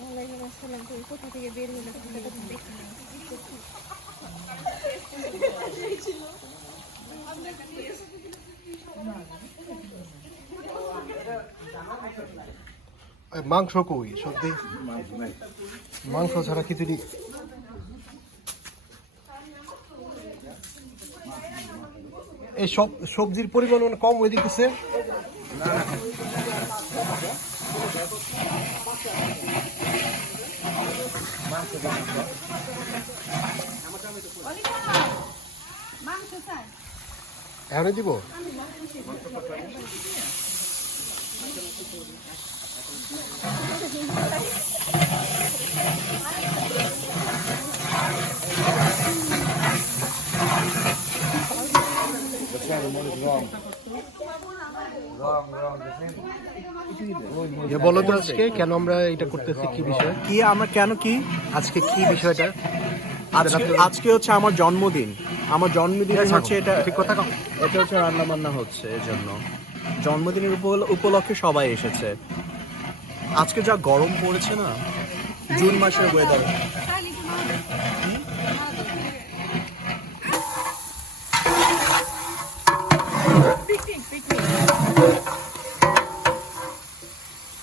ওয়ালাইকুম আসসালাম। তুমি কোথা থেকে বের হলে দেখি না। মাংস কই সত্যি মাংস ছাড়া খিচুড়ি এই সব সবজির পরিমাণ কম হয়ে দিতেছে এখানে দিব বলো তো আজকে কেন আমরা এটা করতেছি, কি বিষয়, কি আমরা কেন কি আজকে কি বিষয়টা? আজকে হচ্ছে আমার জন্মদিন। আমার জন্মদিন হচ্ছে এটা ঠিক কথা। এটা হচ্ছে রান্না বান্না হচ্ছে, এই জন্য জন্মদিনের উপলক্ষে সবাই এসেছে। আজকে যা গরম পড়েছে না, জুন মাসের ওয়েদার।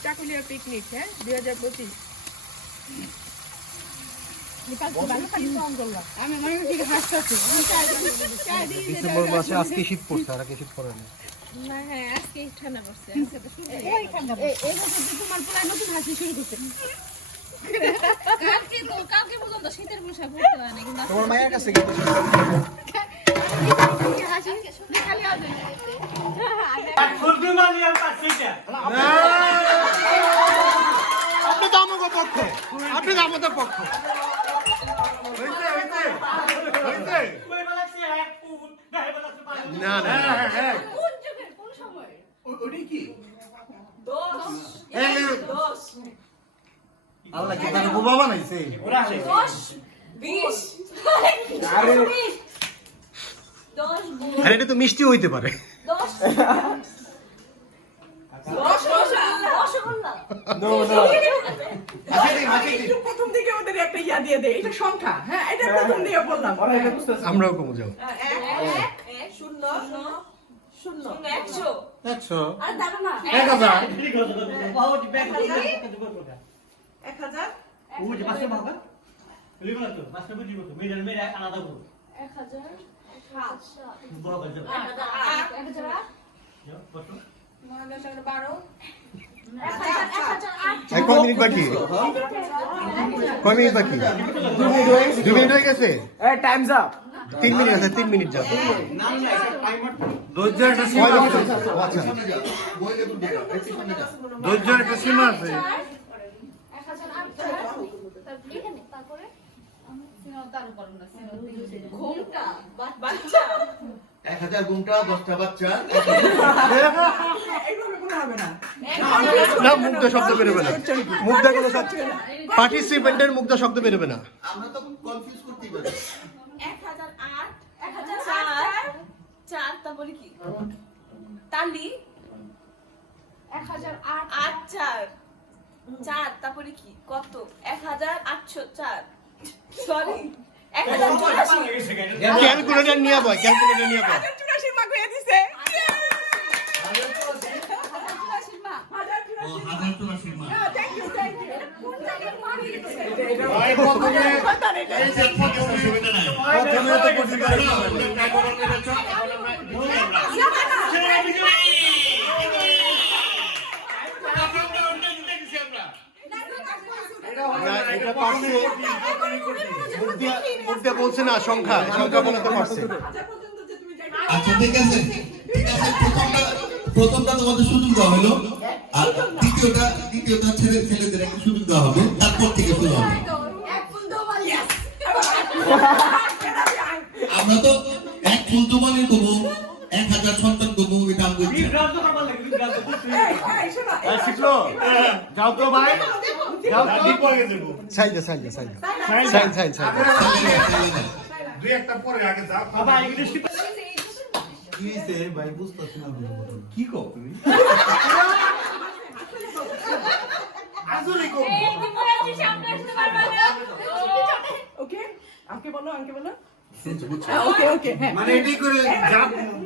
চাকুলিয়া পিকনিক, হ্যাঁ 2025। ডিসেম্বর মাসে আজকে শীত পড়ছে, আর আগে শীত পড়ে না। না হ্যাঁ আজকে ঠান্ডা পড়ছে। কালকে পর্যন্ত শীতের পোশাক পরতে হয় না, কিন্তু তোমার মায়ের কাছে আপনি তো আমাদের পক্ষে, আপনি তো আমাদের পক্ষে। না না আল্লাহ কি তার বাবা বানাইছে? আর এটা তো মিষ্টি হইতে পারে। প্রথম দিকে ওদের একটা ইয়া দিয়ে দে, এটা সংখ্যা। হ্যাঁ এটা প্রথম দিকে বললাম। আমরাও কমে যাও। 100 আর দাঁড়া না। 1000 কয় মিনিট বাকি? কয় মিনিট বাকি? 2 মিনিট হয়ে গেছে। Times up. 3 মিনিট আছে, 3 মিনিট যাও। ধৈর্যের একটা সীমা আছে। আচ্ছা ধৈর্যের একটা সীমা আছে। ঘুমটা বাচ্চা 1000 ঘুমটা 10টা বাচ্চা। এইভাবে কোনো হবে না। না, মুগ্ধ শব্দ বেরোবে না। মুগ্ধ কোনো পার্টিসিপেন্টের মুগ্ধ শব্দ বেরোবে না। আমরা তো কনফিউজ করতেই পারি। 1008 1004 4 তারপরে কি তালি 1008 8 4 4 তারপরে কি কত 1804 সরি 1084 ক্যালকুলেটর নিয়ে বয়, ক্যালকুলেটর নিয়ে বয়। 1084 মা কইয়া দিছে। থ্যাংক ইউ কোন জায়গায় মারি দিছে এই যে প্রথমে তো পরিষ্কার এটা পারছে, মুগ্ধ বলছে না সংখ্যা বলতে পারছে। আচ্ছা ঠিক আছে, প্রথমটা তোমাদের সুযোগ দেওয়া হলো, আর দ্বিতীয়টা ছেলেদের একটা সুযোগ দেওয়া হবে, তারপর থেকে শুরু হবে। আমরা তো এক ফুল জমানি দেবো, 1000 সন্তান দেবো, এটা আমি বলছি। যাও তো ভাই, যাও তো পরে দেব। সাইজা দুই একটা পরে আগে যাও। বাবা ইংলিশ কি হইছে ভাই, বুঝতেছি না। কি কও তুমি? আসলে কোন ওকে আমাকে বলো ওকে ওকে হ্যাঁ মানে এটাই করে যা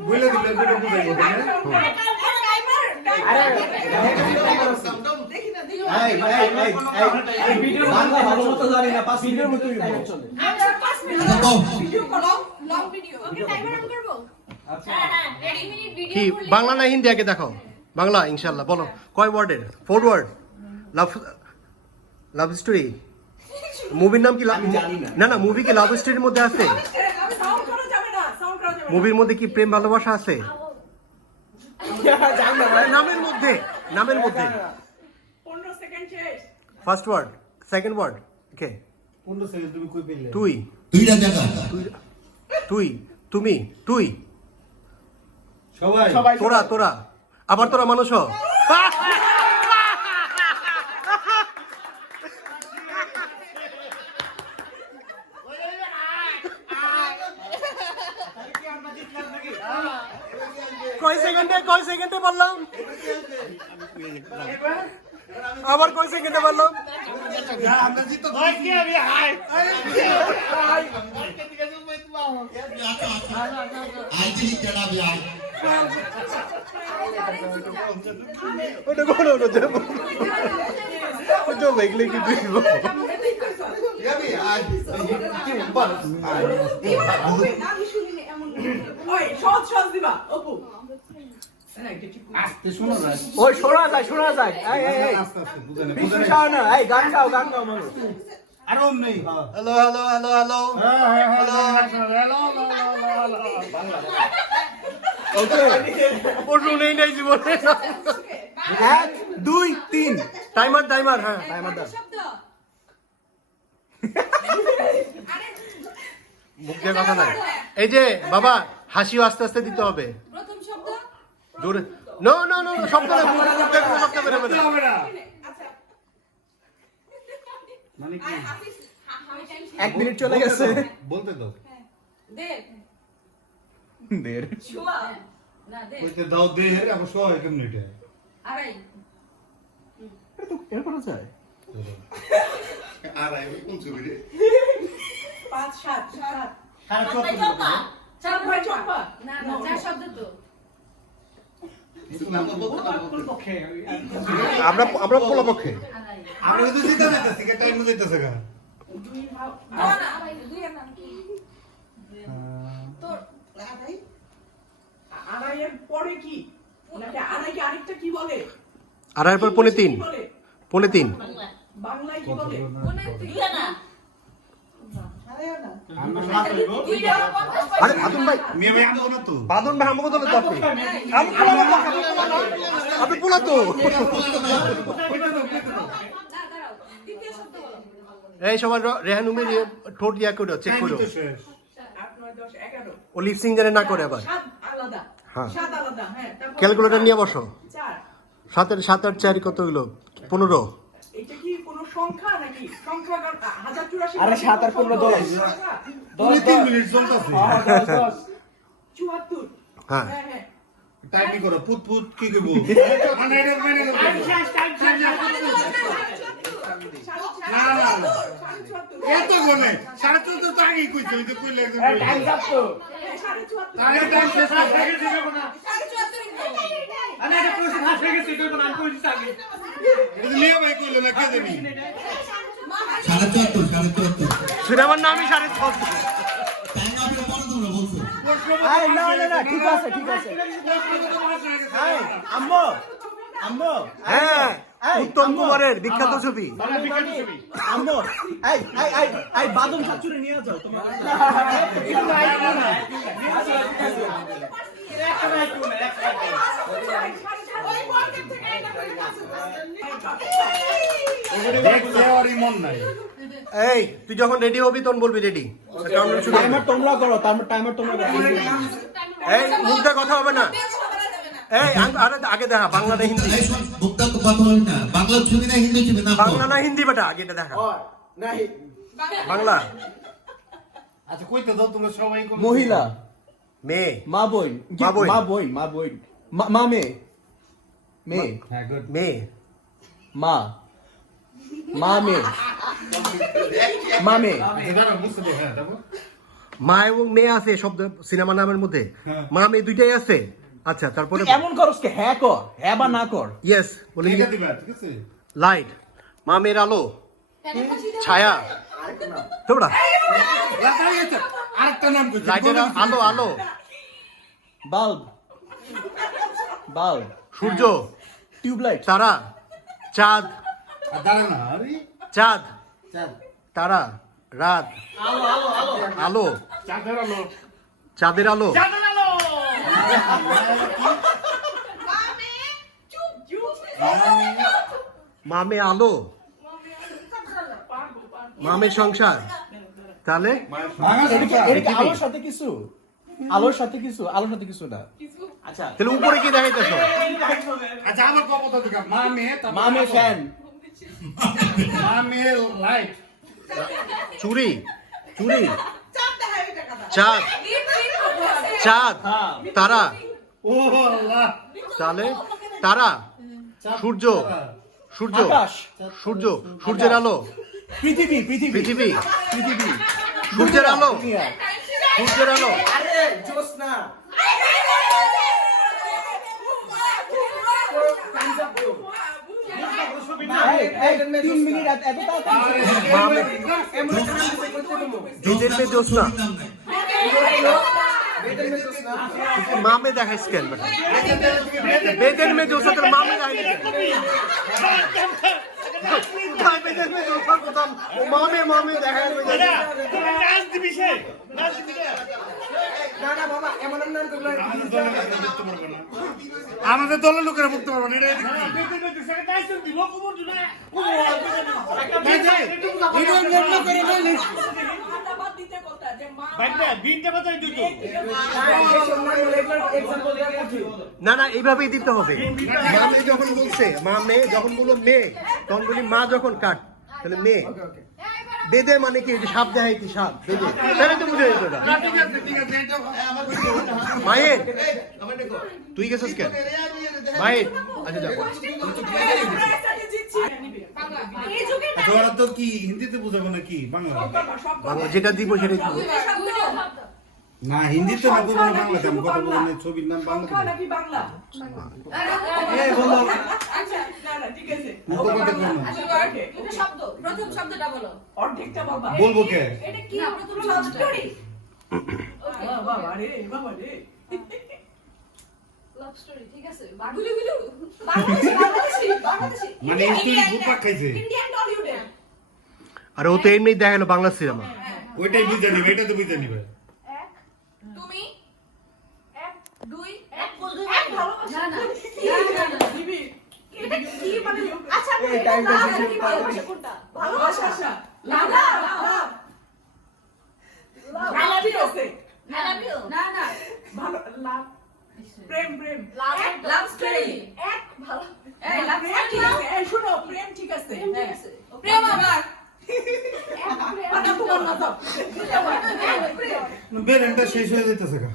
বলে দিলে এটা বুঝাই গেল বাংলা ভালো মতো জানি না 5 মিনিটের মতোই চলে ভিডিও করো long video okay timer on করব হ্যাঁ রেডি মিনিট ভিডিও কি বাংলা না হিন্দি আগে দেখাও বাংলা ইনশাআল্লাহ বলো কয় ওয়ার্ডের 4 ওয়ার্ড লাভ স্টোরি মুভির নাম কি না না মুভি কি লাভ স্টোরির মধ্যে আছে সাউন্ড করা যাবে না মুভির মধ্যে কি প্রেম ভালোবাসা আছে নামের মধ্যে 15 সেকেন্ড শেষ first word second word okay 15 second তুমি কই পেলে তুই দুইটা জায়গা তুই তুমি তুই সবাই তোরা আবার তোরা মানুষ হ কয় সেকেন্ডে বললাম আবার কয় সেকেন্ডে বললাম আমরা জিত ভাই কি আমি হাই আইজিলি জানাবে আই ওটা কোন ওটা দেখলে কি দিব ওই সহজ দিবা অপু আস্তে শোনো না ওই শোনা যায় এই আস্তে আস্তে বুঝানে বিশ্ব শাও না এই গান গাও মানুষ আরো নেই হ্যালো ওকে ওটু নেই জীবনে 1 2 3 টাইমার হ্যাঁ টাইমার দাও শব্দ মুখ দিয়ে কথা নাই এই যে বাবা হাসিও আস্তে আস্তে দিতে হবে প্রথম শব্দ দূরে নো শব্দ না মুখ দিয়ে কোনো শব্দ বেরোবে না হবে না আচ্ছা মানে কি হাফিজ আমি টাইম 1 মিনিট চলে গেছে বলতে দাও দের দের ছোয়া না দে কইতে দাও দে আমি সবাই কেমনে এটা আড়াই এর করা যায় আর আই কোন ছবি রে 5 7 চার চম্পা চার ভাই চম্পা না চার শব্দ তো আমরা পোলা পক্ষে আড়াই আমরা তো জিতা যাইতাছি কে টাইম যাইতাছে গা দুই ভাগ না আড়াই দুই এর নাম কি তোর আড়াই আড়াইয়ের পরে কি ওনাকে আড়াইকে আরেকটা কি বলে আড়াইয়ের পর পৌনে তিন বাংলা বাংলায় কি বলে কোনে তুই না আমরা সাত হইব দুইটা 50 আরে আতুন ভাই মেয়ে মেয়ে আমো না তো বাদন ভাই আমাকে দলে আপনি আমি পোলা তো না দাঁড়াও দ্বিতীয় শব্দ বলো এই সবার রেহান উমি ঠোঁট ইয়া করে চেক টাইম করো তো শেষ 8 9 10 11 ও লিপসিং জানে না করে আবার সাত আলাদা হ্যাঁ। সাত আলাদা হ্যাঁ তারপর ক্যালকুলেটর নিয়ে বসো 4 7 আর 4 কত হইলো 15 এটা কি কোনো সংখ্যা নাকি সংখ্যা 1084 আরে 7 আর 15 10 3 মিনিট চলতাছে 74 হ্যাঁ হ্যাঁ হ্যাঁ টাইম করো পুত কি কইব মানে এটা মানে না এত গনে 74 তো আগেই কইছো এই যে কইলে একদম টাইম যাচ্ছে তাহলে টাইম শেষ হয়ে গেছে না আরে এটা প্রশ্ন ভাষ হয়ে গেছে কইব না আমি কইছি আগে এটা নিয়ে ভাই কইলো না কে জানি 74 সিনেমার নামই 6.5 টাইম আপনি বড় তোমরা বলছো এই না ঠিক আছে এই আম্মু হ্যাঁ এই, উত্তম আম্মু। কুমারের বিখ্যাত ছবি আম্মু এই বাদন শাশুড়ি নিয়ে যাও তোমার দেখতে ওরই মন নাই এই তুই যখন রেডি হবি তখন বলবি রেডি টাইমার তোমরা করো টাইমার তোমরা করো এই মুখ দিয়ে কথা হবে না এই আরে আগে দেখা বাংলা না হিন্দি এই সব মুক্তা তো কথা বলেন না বাংলা ছবি না হিন্দি ছবি না বাংলা না হিন্দি বেটা আগে এটা দেখা বাংলা আচ্ছা কইতে দাও তোমরা সবাই কোন মহিলা মেয়ে মা বোন মা মেয়ে হ্যাঁ গুড মেয়ে মা মামে মামে দাঁড়া বুঝতে দে হ্যাঁ দেখো মা এবং মেয়ে আছে শব্দ সিনেমা নামের মধ্যে মা মেয়ে দুইটাই আছে আচ্ছা তারপরে এমন করস কে হ্যাঁ কর হ্যাঁ বা না কর ইয়েস বলে ঠিক আছে ঠিক আছে লাইট মা মেয়ের আলো ছায়া তোমরা লাগাই গেছে আরেকটা নাম কইছি লাইটের আলো আলো বাল্ব বাল্ব সূর্য টিউবলাইট তারা চাঁদ দাঁড়া না আরে চাঁদ তারা রাত আলো চাঁদের আলো চাঁদের আলো মামে আলো মামের সংসার তাহলে এটা আলোর সাথে কিছু আলোর সাথে কিছু আলোর সাথে কিছু না আচ্ছা তাহলে উপরে কি দেখাইতেছ আচ্ছা আমার কপতা দেখা মামে মামে ফ্যান মামে লাইট চুরি চুরি চাঁদ চাঁদ তারা ও আল্লাহ তাহলে তারা সূর্য সূর্য আকাশ সূর্য সূর্যের আলো পৃথিবী পৃথিবী পৃথিবী পৃথিবী সূর্যের আলো দুনিয়া। সূর্যের আলো আরে জ্যোৎস্না এই, এই, 3 মিনিট এত তাড়াতাড়ি বেদের মেয়ে জ্যোৎস্না মামে দেখাইস কেন বেদের মেয়ে জ্যোৎস্না তোর মামে দেখাইলে বেদের মেয়ে জ্যোৎস্না কোথাও মামে মামে দেখাই আমাদের দলের লোকেরা বলতে পারবো না না না এইভাবেই দিতে হবে মামে যখন বলছে মামে যখন বললো মেয়ে তখন বলি মা যখন কাট তাহলে মেয়ে বেদে মানে কি সাপ দেখাই কি সাপ বেদে তাহলে তো বুঝে যেত মায়ের তুই গেছিস কেন মায়ের আচ্ছা যাবো ওরা তো কি হিন্দিতে বুঝাবো না কি বাংলা বাংলা যেটা দিব সেটাই দিব না হিন্দিতে না বলবো না বাংলাতে আমি কথা বলবো না ছবির নাম বাংলা নাকি বাংলা আচ্ছা না না ঠিক আছে আচ্ছা ওকে প্রথম শব্দটা বলো অর্ধেকটা বাবা বলবো কে এটা কি প্রথম লাভ স্টোরি বাবা রে বাবা রে লাভ স্টোরি ঠিক আছে বাগুলু গুলু বাংলাদেশি মানে এই স্টোরি বুপাক খাইছে ইন্ডিয়ান টলিউডে আর ও তো এমনি দেখালো বাংলা সিনেমা ওইটাই বুঝে নিবে এটা তো বুঝে নিবে এক তুমি এক দুই এক এক ভালোবাসা না না দিবি এটা কি মানে আচ্ছা এই টাইমটা না, শেষ কি করে ভালোবাসা কোনটা ভালোবাসা লাভ লাভ লাভ ঠিক আছে না না ভালো লাভ প্রেম প্রেম লাভ স্টোরি এক ভালো এই লাভ প্রেম ঠিক আছে এই শুনো প্রেম ঠিক আছে ঠিক আছে প্রেম আবার পাতা তোমার মতো বেরেনটা শেষ হয়ে যাইতেছে কা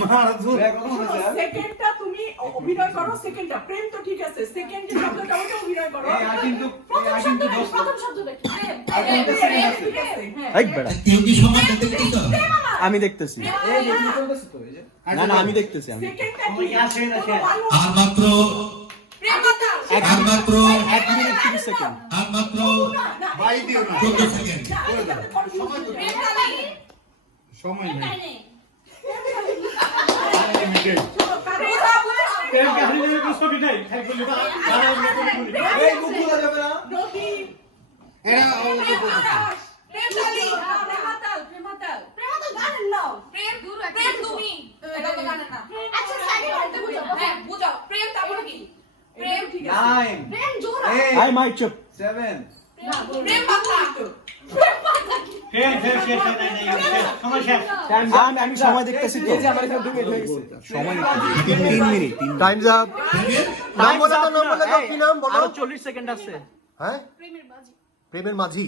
মার জোর সেকেন্ডটা তুমি অভিনয় করো সেকেন্ডটা প্রেম তো ঠিক আছে সেকেন্ডের শব্দটা ওটা অভিনয় করো প্রথম শব্দটা কি প্রেম ঠিক আছে হ্যাঁ এই বেড়া কেউ কি সমাজে দেখতেছ আমি দেখতেছি না না আমি দেখতেছি আমি সেকেন্ডটা ঠিক আছে আর মাত্র প্রেম কথা আর মাত্র 1 মিনিট 30 সেকেন্ড আর মাত্র ভাই দিও না 14 সেকেন্ড প্রেম কালি সময় নেই নেই প্রেম কাহিনী নিয়ে কোনো ছবি নাই খাই বলি এই মুখ খোলা যাবে না এরা প্রেম কালি প্রেমাতাল প্রেমাতাল প্রেমাতাল গানের নাম প্রেম প্রেম তুমি এটা তো গানের না আচ্ছা সেকেন্ড হইতে বুঝাও হ্যাঁ বুঝাও প্রেম তারপর কি প্রেম ঠিক আছে 9 প্রেম জোর আই মাই চুপ 7 প্রেম পাতা আমি সময় দেখতেছি তো সময় 3 মিনিট টাইমস আপ নাম বলে তো নাম বলে দাও কি নাম বলো আরো 40 সেকেন্ড আছে হ্যাঁ প্রেমের বাজি প্রেমের মাঝি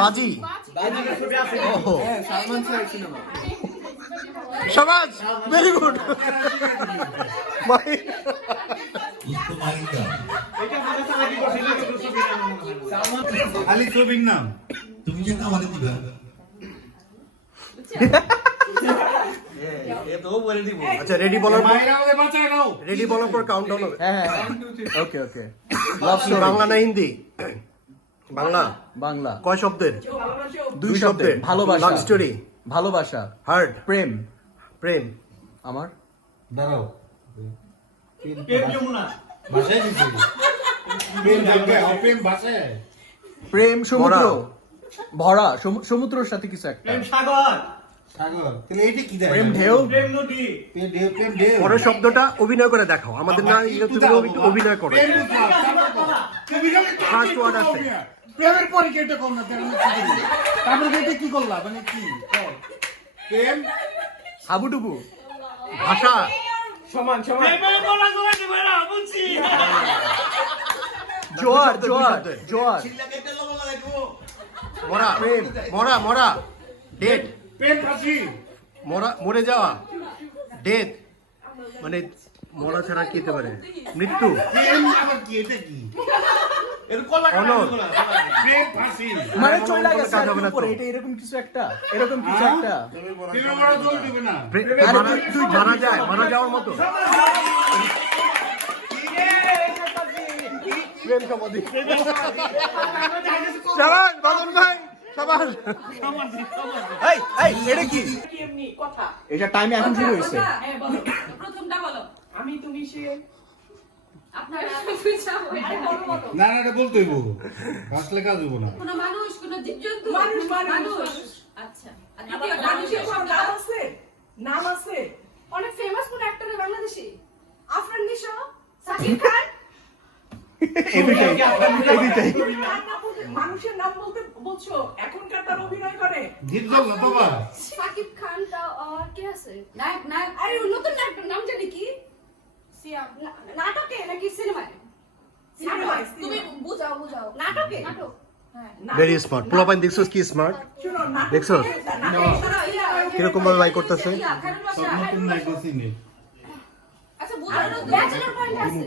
বাজি ওহো সালমান শাহের সিনেমা সমাজ ভেরি গুড উত্তম আরেকটা খালি ছবির নাম তুমি যে আমাদের দিবা আচ্ছা রেডি বলার পর মায়েরা আমাদের বাঁচায় নাও রেডি বলার পর কাউন্টডাউন হবে হ্যাঁ হ্যাঁ ওকে ওকে লাভ স্টোরি বাংলা না হিন্দি বাংলা বাংলা কয় শব্দের দুই শব্দের। শব্দের ভালোবাসা। লাভ স্টোরি ভালোবাসা হার্ট প্রেম প্রেম আমার দাঁড়াও ভাষায় দিছি প্রেম দেখবে প্রেম ভাষায় প্রেম সমুদ্র ভরা। ভরা সমুদ্রের সাথে কিছু একটা সাগর তাহলে এইটা কি দেয় প্রেম ঢেউ প্রেম ঢেউ পরের শব্দটা অভিনয় করে দেখাও আমাদের না তুমি একটু অভিনয় করো প্রেম বুঝবা তুমি খালি First word আছে। প্রেমের পরে কি এটা কম না তারপরে এটা কি করলা মানে কি প্রেম হাবুডুবু ভাষা জোয়ার দুই জোয়ার শব্দের। জোয়ার মরা প্রেম মরা মরা ডেট প্রেম ফাঁসি মরা মরে যাওয়া ডেথ মানে মরা ছাড়া কি হতে পারে মৃত্যু প্রেম আবার কি এটা কি অনর প্রেম ফাঁসি মানে আর চলে কোনো গেছে কাজ আর হবে না উপরে তো। এটা এরকম কিছু একটা এরকম কিছু একটা প্রেম বড় জল দিবে না তুই মারা যায় মারা যাওয়ার মতো প্রেম সমাধি সাবাস বাদল ভাই সাবাস এই এই এটা কি এমনি কথা এটা টাইম এখন শুরু হয়েছে হ্যাঁ, বলো। প্রথমটা বলো আমি তুমি সে আপনারা না না এটা বলতেই বলবো আসলে কাজ হবো না কোনো মানুষ কোনো জীবজন্তু মানুষ, মানুষ। আচ্ছা আর মানুষের কোনো নাম দ্বিতীয়টা আছে নাম আছে অনেক ফেমাস কোন অ্যাক্টর বাংলাদেশি আফরান নিশো সাকিব খান এদিটাই এদিটাই মানুষের নাম বলতে বলছো এখনকার তার অভিনয় করে গীত বল না বাবা সাকিব খান আর কে আছে নায়ক নায়ক আরে ওই নতুন নায়কের নাম জানি কি নাটকে নাকি সিনেমায় সিনেমায়, তুমি বুঝাও বুঝাও নাটকে নাটক ভেরি স্মার্ট পোলাপাইন দেখছস কি স্মার্ট শুনো নাটক দেখছো? নাটক কিরকম ভাবে বাই করতেছে সব নতুন নাই কোসিনে আচ্ছা বুঝাও ব্যাচেলর পয়েন্ট আছে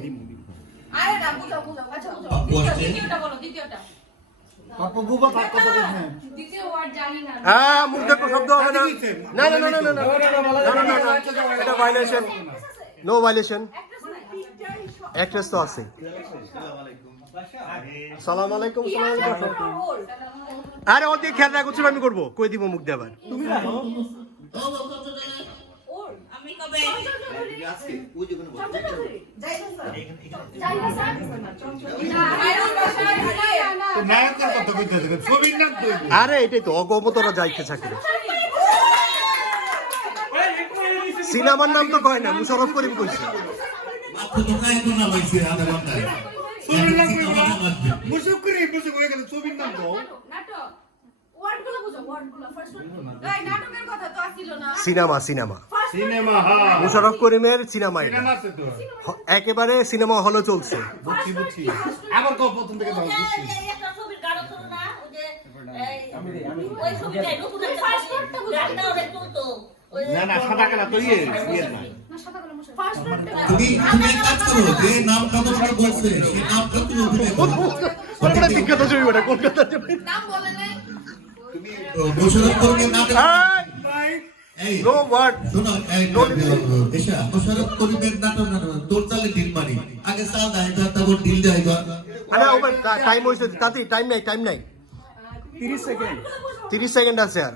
আরে না বুঝাও বুঝাও আচ্ছা বুঝাও দ্বিতীয়টা বলো দ্বিতীয়টা পাপা বুবা পাপা দেখেন দ্বিতীয় ওয়ার্ড জানি না মুখ দেখো শব্দ হবে না না না না না না না না না এটা ভাইলেশন নো ভাইলেশন অ্যাক্ট্রেস তো আছে সালাম আলাইকুম সালাম আলাইকুম আরে ও দিয়ে খেয়াল রাখো আমি করবো কই দিব মুখ দিয়ে আবার নায়কের কথা কইতে দেখেন ছবির নাম তো আরে এটাই তো অগমতরা যাইতে চাকরি সিনেমার নাম তো কয় না মুশারফ করিম কইছে মাত্র তো কাই তো না হইছে আধা ঘন্টায় ছবির নাম কইবা মুশকিল হয়ে গেল ছবির নাম তো নাটক ওয়ার্ডগুলো বুঝাও ওয়ার্ডগুলো ফার্স্ট ওয়ার্ড এই নাটকের কথা তো আসিল না সিনেমা সিনেমা সিনেমা হ্যাঁ মুশারফ করিমের সিনেমা এটা সিনেমা আছে তো একেবারে সিনেমা হলে চলছে বুঝছি আবার কল প্রথম থেকে দাও বুঝছি না না সাদা কালা তো ইয়ে না না সাদা কালো মশা ফার্স্ট ওয়ার্ডটা তুমি তুমি এক কাজ করো যে নামটা তোমার বলছে সেই নামটা তুমি অভিনয় করো কলকাতা বিখ্যাত ছবি ওটা কলকাতা নাম বলে নাই তুমি মোশাররফ করিমের নাটক এই নো ওয়ার্ড শোনো এই এসা মোশাররফ করিমের নাটক তোর চালে ঢিল মারি আগে চাল দেয় তারপর ঢিল দেয় আরে ওভার টাইম হইছে তাতে টাইম নাই 30 সেকেন্ড 30 সেকেন্ড আছে আর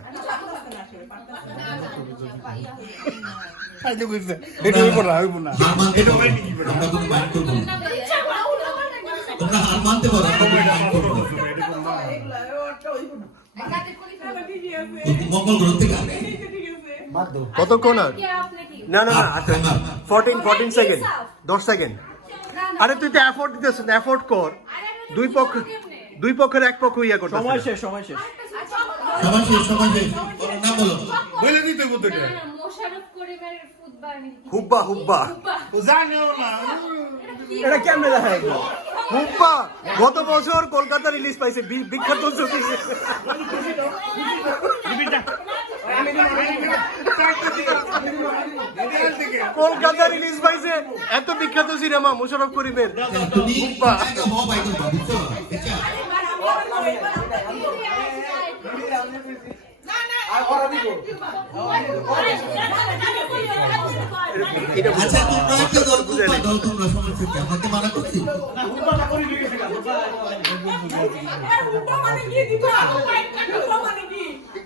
আইতে কইছে এটা হইব না হইব না এটা হয়নি আমরা কোনো মাইন্ড করব না তোমরা হার মানতে পারো আমরা কোনো মাইন্ড করব না এগুলা ওটা হইব না কাটে করি ফেলা ঠিকই আছে তো মঙ্গল গ্রহ থেকে আনে ঠিক আছে বাদ দাও কতক্ষণ আর কি আপনি কি না না না আচ্ছা 14 সেকেন্ড 10 সেকেন্ড আরে তুই তো এফোর্ট দিতেছ না এফোর্ট কর দুই পক্ষের এক পক্ষ ইয়া করতেছে সময় শেষ সময় শেষ সবাই শেষ নাম বলো বলে দিতে বলতে মোশাররফ করিমের ফুটবল হুব্বা হুব্বা ও জানেও না এটা কেমনে দেখা এগুলো হুব্বা গত বছর কলকাতা রিলিজ পাইছে বিখ্যাত ছবি কলকাতা রিলিজ পাইছে এত বিখ্যাত সিনেমা মোশাররফ করিমের তুমি হুব্বা আগে হওয়া বাইক করবা বুঝছো আচ্ছা এটা আচ্ছা তোমরা একটা দল কোনটা দল তোমরা সমাজ থেকে আমাকে মানা করছি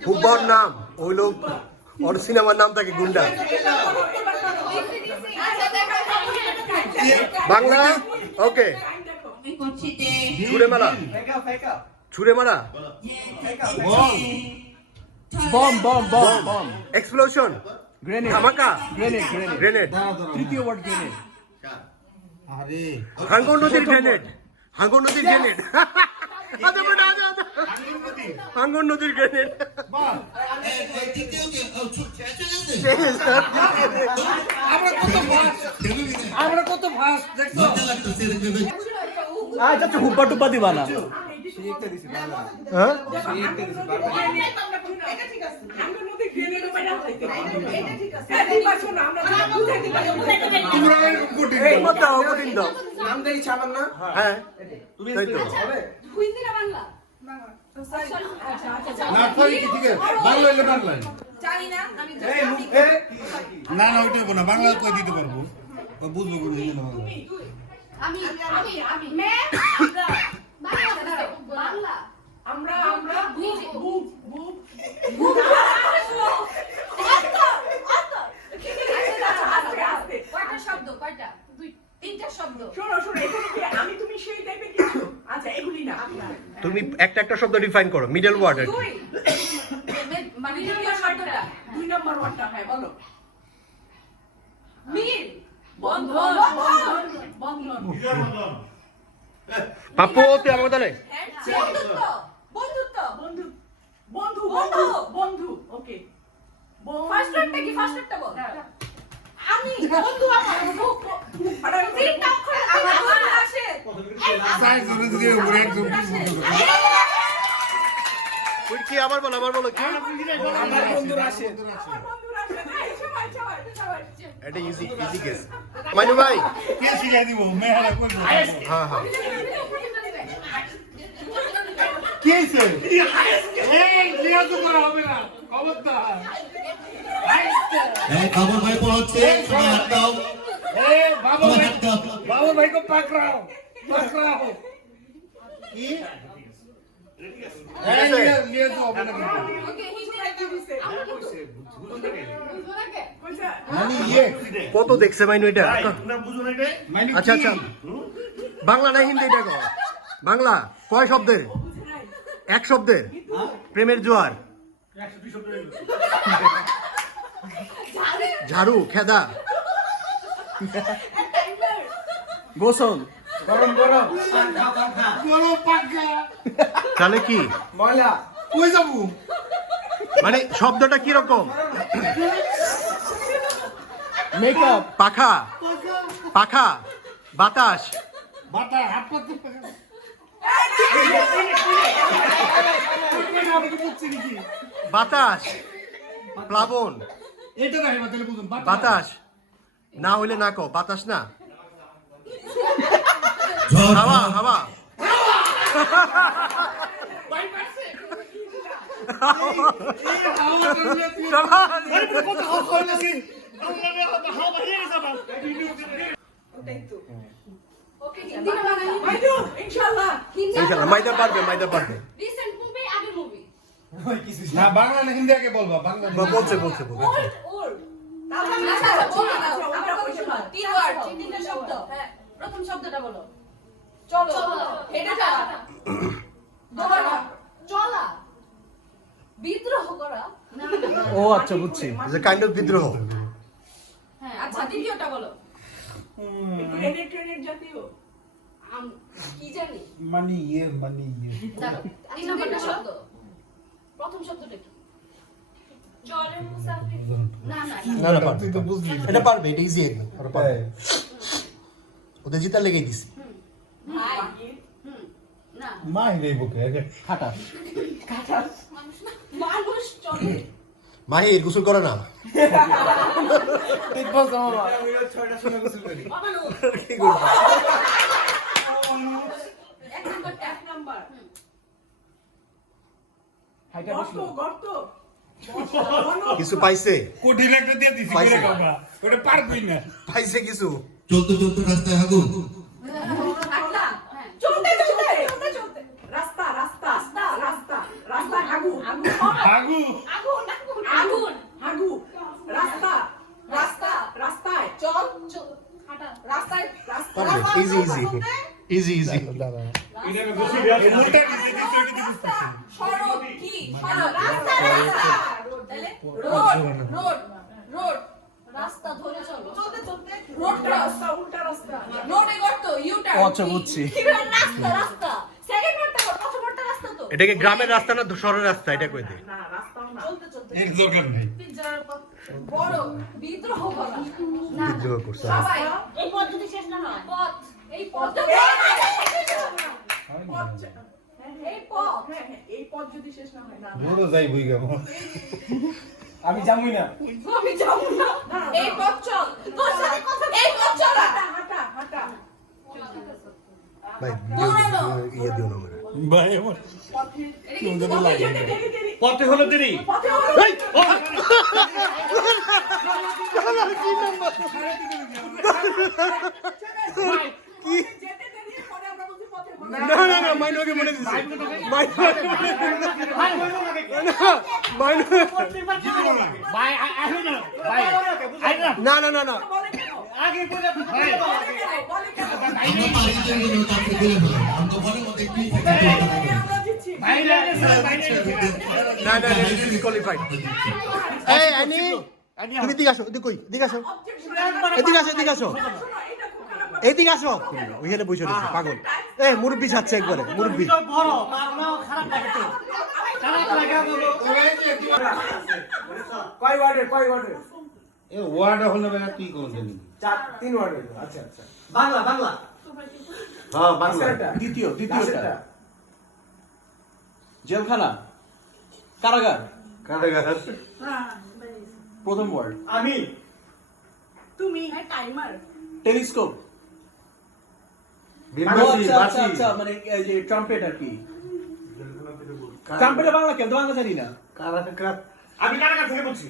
হুব্বার নাম ওই লোক ওর সিনেমার নাম থাকে গুন্ডা। বাংলা ওকে ছুড়ে মারা ছুড়ে মারা bomb bomb bomb bomb explosion grenade ধামাকা গ্রেনেড গ্রেনেড গ্রেনেড তৃতীয় ওয়ার্ড গ্রেনেড আরে হাঙ্গর নদীর গ্রেনেড হাঙ্গর নদীর গ্রেনেড হাঙ্গর নদীর গ্রেনেড তৃতীয় কে আমরা কত ফাস্ট দেখছো মজা লাগতেছে এরকম ভেবে আচ্ছা আচ্ছা হুব্বা টুব্বা দিবা না হ্যাঁ তোমরা এরকম করতে কঠিন দাও নাম দেই ছাপান না হ্যাঁ তাই তো না কই কি ঠিক আছে বাংলা হইলে বাংলা জানি না আমি না না ওইটা কোনা বাংলা কই দিতে পারবো ও বুঝবো কোন দিন না বাংলা আমরা আমরা বুক বুক কয়টা শব্দ কয়টা তিনটা শব্দ শোনো শোনো এখানে কি আমি তুমি সেই টাইপের কিছু আচ্ছা এগুলি না তুমি একটা একটা শব্দ ডিফাইন করো মিডল ওয়ার্ড আর কি দুই মানে দ্বিতীয় শব্দটা 2 নম্বর ওয়ার্ডটা হ্যাঁ বলো মিল বন্ধন বন্ধন পাপ্পু তুই আমার দলে বন্ধুত্ব বন্ধুত্ব বন্ধু বন্ধু বন্ধু বন্ধু ওকে ফার্স্ট ওয়ার্ডটা কি ফার্স্ট ওয়ার্ডটা বল আমি বন্ধু আমার তিনটা অক্ষর আমার আসে সাইজ ধরে দিলে উপরে একদম তুই কি আবার বলো কি আমার বন্ধুরা আসে বন্ধুরা সবাই সবাই সবাই এটা ইজি গেস মাইনু ভাই কে শিখাই দিব মেহারা কইবো হ্যাঁ হ্যাঁ কি হইছে এই লিয়া তো করা হবে না খবরদার এই খবর ভাই পৌঁছে সবাই হাত দাও ए बाबू সবাই भाई হাত দাও बाबू भाई को पकड़ाओ की लिए तो হবে না ওকে মানে ইয়ে কত দেখছে মাইনু এটা মানে আচ্ছা আচ্ছা বাংলা না হিন্দি এটা কো বাংলা কয় শব্দের এক শব্দের প্রেমের জোয়ার ঝাড়ু খেদা গোসল গরম গরম বলো পাকা তাহলে কি ময়লা কই যাবো মানে শব্দটা কি রকম মেকআপ পাখা পাখা বাতাস বাতা হাত পা তো পাকা আমি তো বুঝছি নাকি বাতাস প্লাবন এটা না হেবা তাহলে বুঝুন বাতাস না হইলে না কো বাতাস না ঝড় হাওয়া হাওয়া ওকে হিন্দি না বাংলা মাইদু ইনশাআল্লাহ হিন্দি ইনশাআল্লাহ মাইদা পারবে রিসেন্ট মুভি আগে মুভি না বাংলা না হিন্দি আগে বলবা বাংলা বলছে ওল্ড ওল্ড আচ্ছা বলো না আমরা বলছি না তিন ওয়ার্ড তিনটা শব্দ হ্যাঁ প্রথম শব্দটা বলো চলো এটা চলা দৌড়া চলা বিদ্রোহ করা ও আচ্ছা বুঝছি যে কাইন্ড অফ বিদ্রোহ হ্যাঁ আচ্ছা দ্বিতীয়টা বলো ট্রেনের জাতীয় কি জানি মানি ইয়ে দাঁড়াও, তিন নম্বরটা শব্দ প্রথম শব্দটা কি চলে মুসাফির না না না। না পারবে তুই তো বুঝলি এটা পারবে এটা ইজি একদম ওরা পারবে ওদের জিতা লেগে দিছে ভাই না মাই রে বুকে খাটা মানুষ চলে মাহির গোসল করে না বাবানো কি করবে এক নাম্বার গর্ত গর্ত কিছু পাইছে? কঠিন একটা দিয়ে দিছি পাইছে। করে বাবা ওটা পারবই না পাইছে কিছু? চলতে চলতে রাস্তায় হাগু চলতে চলতে চলতে চলতে রাস্তা রাস্তা রাস্তা রাস্তা রাস্তা হাগু হাগু আগু আগুন আগুন হাগু রাস্তা রাস্তা রাস্তায় চল রাস্তায় রাস্তা ইজি ইজি ইজি ইজি। এটা মুলটা দিছি দিছি ওটা দিছি সড়ক কি সড়ক রাস্তা রাস্তা রোড রোড রোড রাস্তা ধরে চলো চলতে চলতে রোড রাস্তা উল্টা রাস্তা রোডে গর্ত ইউ টার্ন আচ্ছা বুঝছি। রাস্তা রাস্তা সেকেন্ড ওয়ার্ডটা প্রথম ওয়ার্ডটা রাস্তা তো এটা কি গ্রামের রাস্তা না শহরের রাস্তা? এটা কই দে। না রাস্তাও না চলতে চলতে এর দরকার নাই বড় বিদ্রোহ করা না বিদ্রোহ করছে। সবাই এই পদ্ধতি শেষ না হয় পথ এই পদ্ধতি পথ এই পথ হ্যাঁ হ্যাঁ এই পথ যদি শেষ না হয় না বড় যাই বই গেল আমি যাবো না এই পথ চল তোর সাথে কথা এই পথ চল হাঁটা হাঁটা হাঁটা ভাই ইয়ে দিও না আমারে। ভাই আমার পথে দেরি দেরি পথে হলো দেরি পথে এই! কি? যেতে দেরি পরে আমরা বলছি পথে হলো না না না মাইনকে মনে দিছি। না না না না বলে কেন ভাই বলে কেন আমরা পারিদের জন্য তাকে দিলে ভালো আমরা বলে মধ্যে কি আমরা দিচ্ছি না না ডিসকোয়ালিফাইড। এই আনি তুমি দিকে আসো, এদিকে কই? এদিকে আসো, এদিকে আসো, এদিকে আসো, এদিকে আসো। ওইখানে বসে রয়েছে পাগল। এই মুরব্বি ছাড়ছে একবারে, মুরব্বি। এ ওয়ার্ড হলো না তুই কোন জানি হ্যাঁ বাংলা। দ্বিতীয়টা জেলখানা, কারাগার, কারাগার। প্রথম ওয়ার্ড তুমি টাইমার টেলিস্কোপ। আচ্ছা মানে এই যে ট্রাম্পেট আর কি। ট্রাম্পেটের বাংলা কেন বাংলা জানি না। আমি কারাগার থেকে বলছি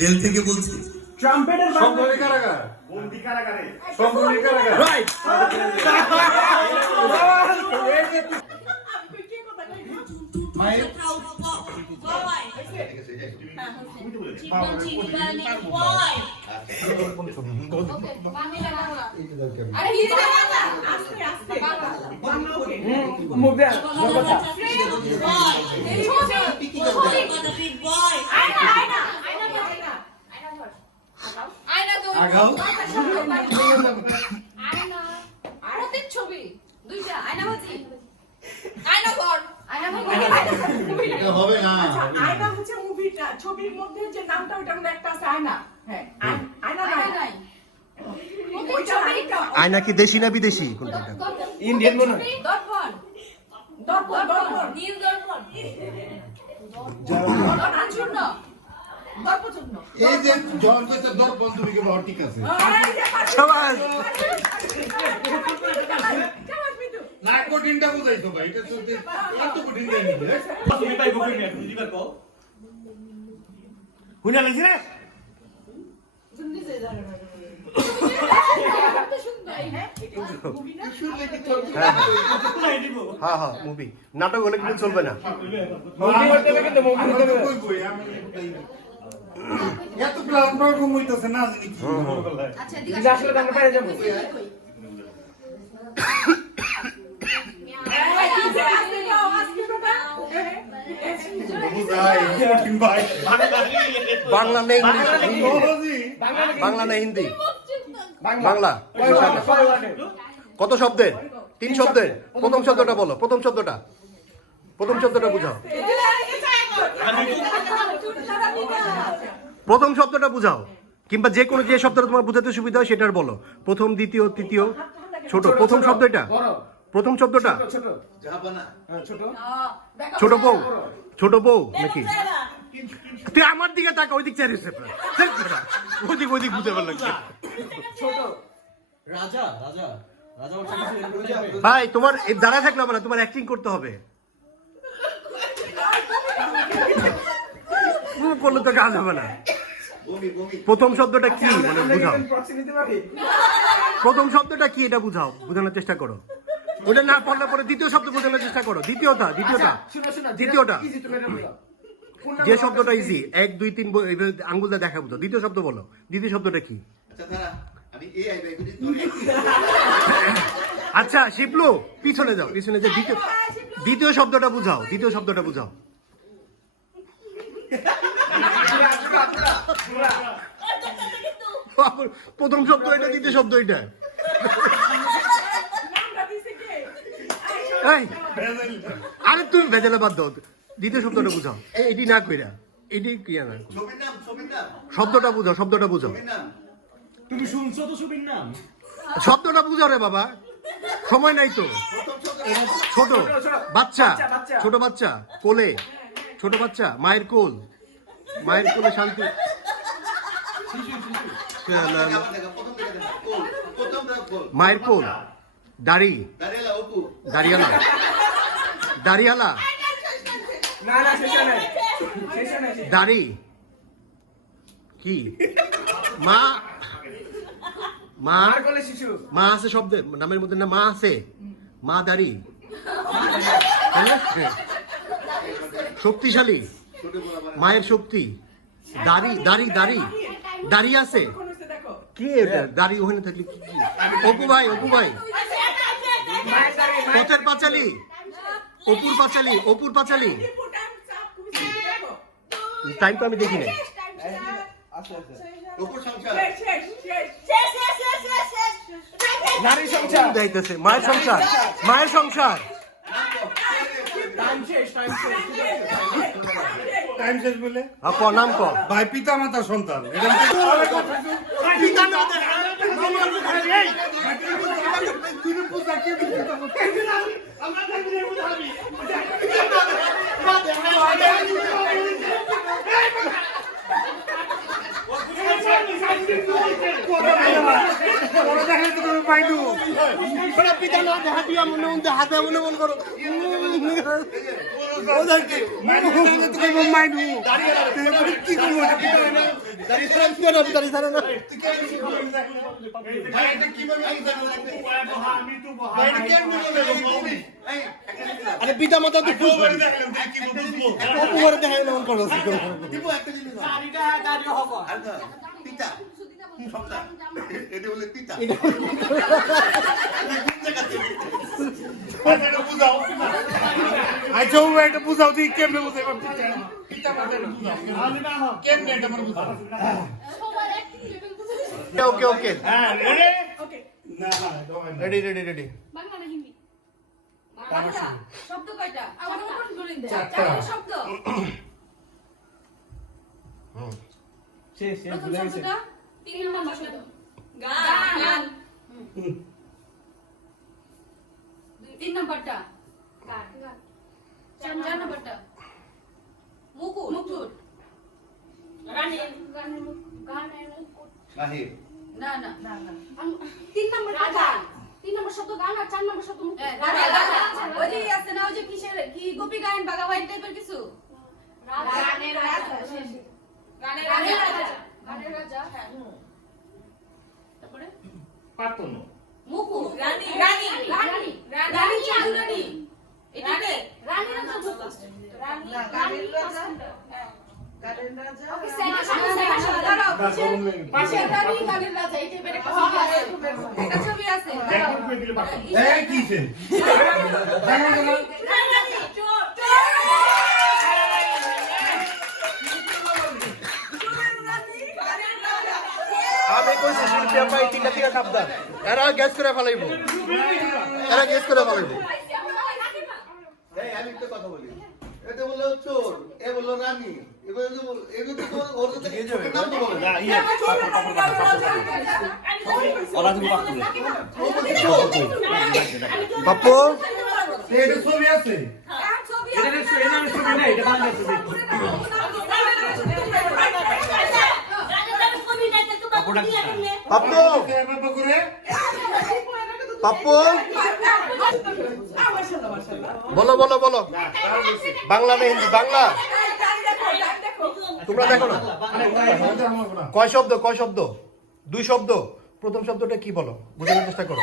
জেল থেকে বলছি ট্রাম্পেটের বাংলা সম্পূর্ণ কারাগার বন্দি কারাগারে সম্পূর্ণ কারাগার রাইট। আপনি কি কথা কইছো মায়ের আরে হিন্দি বাংলা আস্তে আস্তে বাংলা বলি মুখ দেয়া আয়না তো আগাও আয়না প্রতীক ছবি দুইটা আয়না বাজি আয়না ঘর আয়না এটা হবে না আয়না হচ্ছে মুভিটা ছবির মধ্যে যে নামটা ওটা মনে একটা আছে আয়না হ্যাঁ আয়না আয়না নাই নাই প্রতীক ছবি আয়না কি দেশি না বিদেশি কোনটা? ইন্ডিয়ান মনে হয়। দর্পণ দর্পণ দর্পণ নীল দর্পণ আনশূন্য দর্পচূর্ণ এই যে জন কইতে দর্পণ তুমি কি বাবা ঠিক আছে সবাই না কঠিনটা বুঝাইতো ভাই এটা তো এত কঠিন দেয়নি তুমি তাই গোপন নিয়ে দিবার কও হুনা লাগছে না। হ্যাঁ হ্যাঁ মুভি নাটক হলে কিন্তু চলবে না। এত প্ল্যান রকম হইতাছে না জানি কি আচ্ছা দিকে আসলে আমরা পারে যাব বুঝাই কঠিন ভাই বাংলা না ইংলিশ? বাংলা না হিন্দি? বাংলা। কত শব্দের? 3 শব্দের। প্রথম শব্দটা বলো, প্রথম শব্দটা, প্রথম শব্দটা বুঝাও, প্রথম শব্দটা বুঝাও, কিংবা যে কোনো যে শব্দটা তোমার বুঝাতে সুবিধা হয় সেটার বলো। প্রথম, দ্বিতীয়, তৃতীয়, ছোট। প্রথম শব্দ এটা, প্রথম শব্দটা ছোট বউ, ছোট বউ নাকি? তুই আমার দিকে তাকা, ওই দিক চারিস ওদিক ওদিক বুঝতে পারল। ছোট রাজা রাজা রাজা ওর সাথে ভাই তোমার দাঁড়ায় থাকলে হবে না, তোমার অ্যাক্টিং করতে হবে। করলে তো কাজ হবে না। প্রথম শব্দটা কি মানে বুঝাও, প্রথম শব্দটা কি এটা বুঝাও, বোঝানোর চেষ্টা করো। ওটা না পড়লে পরে দ্বিতীয় শব্দ বোঝানোর চেষ্টা করো। দ্বিতীয়টা যে শব্দটা ইজি 1 2 3 আঙ্গুলটা দেখা বুঝো। দ্বিতীয় শব্দ বলো, দ্বিতীয় শব্দটা কি? আচ্ছা শিবলু পিছনে যাও, পিছনে যে দ্বিতীয় শব্দটা বুঝাও, দ্বিতীয় শব্দটা বুঝাও। প্রথম শব্দ এটা, দ্বিতীয় শব্দ এটা। আরে তুমি ভেজালে বাদ দাও, দ্বিতীয় শব্দটা বুঝাও। এটি না কইরা এটি ক্রিয়া না, শব্দটা বুঝাও, শব্দটা বুঝাও। তুমি শুনছো তো ছবির নাম? শব্দটা বুঝাও রে বাবা, সময় নাই তো। ছোট বাচ্চা, ছোট বাচ্চা কোলে, ছোট বাচ্চা মায়ের কোল, মায়ের কোলে শান্তি। মায়ের কোল, দাড়ি, দাড়িয়ালা, দাড়িয়ালা, দাড়ি কি? মা, মা, মা আছে শব্দের নামের মধ্যে না? মা আছে, মা দাড়ি, শক্তিশালী, মায়ের শক্তি, দাড়ি, দাড়ি, দাড়ি, দাড়ি আছে কি? এটা দাড়ি ওখানে থাকলে কি? অপু ভাই, অপু ভাই, পথের পাঁচালী, অপুর পাঁচালী, অপুর পাঁচালী। টাইম তো আমি দেখি না। নারী সংসার দেখতেছে মায়ের সংসার, মায়ের সংসার। টাইম শেষ বলে নাম কর ভাই, পিতা মাতা সন্তান। পিতা না দেখা দিয়া মনে মনে হাতে মনে মন করো আরে পিতা মাতা তো দেখা মন করো পিতা এটা বলে পিতা আচ্ছা ও একটা বুঝাও দিই, কেমনে বুঝাই? পিতা মাতা বুঝাও কেমনে, এটা আমার বুঝাও। ওকে ওকে হ্যাঁ ready ready ready ready. Bangla না হিন্দি? বাংলা। শব্দ কয়টা? আমাদের কোন বলেন দে। চারটা। চারটা শব্দ। শেষ প্রথম শব্দটা 3 নম্বর শব্দ। গান। 3 নম্বরটা গান। 4 নম্বরটা মুকুট। মুকুট। রানী। গানের মুকুট। বাহির না না না না। 3 নম্বরটা গান, 3 নম্বর শব্দ গান আর 4 নম্বর শব্দ মুকুট। ওই যে আছে না, ওই যে কিসের কি গোপী গায়ন বাগাবাইন টাইপের কিছু? গানের রাজা, গানের গানের রাজা। রাজা, গানের রাজা। হ্যাঁ। তারপরে পারতো না। মুকুট। রানী রানী রানী রানী চাঁদ রানী। এটাকে রানী রাজা মুকুট। রানী গানের রাজা। ওকে, সেকেন্ড শব্দ। দাঁড়াও, কিসের রানী গানের রাজা এই টাইপের একটা ছবি আছে। একটা ছবি আছে। দেখো কই দিলে পারতো। এই কিছে? আমি কইছি শিল্পী আপা এই তিনটা থেকে সাবধান, এরা গ্যাস করে ফেলাইব, এরা গ্যাস করে ফেলাইব। এই আমি একটা কথা বলি, এটা বললো চোর, এ বললো রানী, এগুলো তো ওর থেকে নাম তো বলে না। বাপু এটা ছবি আছে। পাপ্পু এভাবে করে পাপ্পু বলো বলো বলো, বাংলা না হিন্দি? বাংলা। তোমরা দেখো না কয় শব্দ 2 শব্দ। প্রথম শব্দটা কি বলো, বোঝানোর চেষ্টা করো।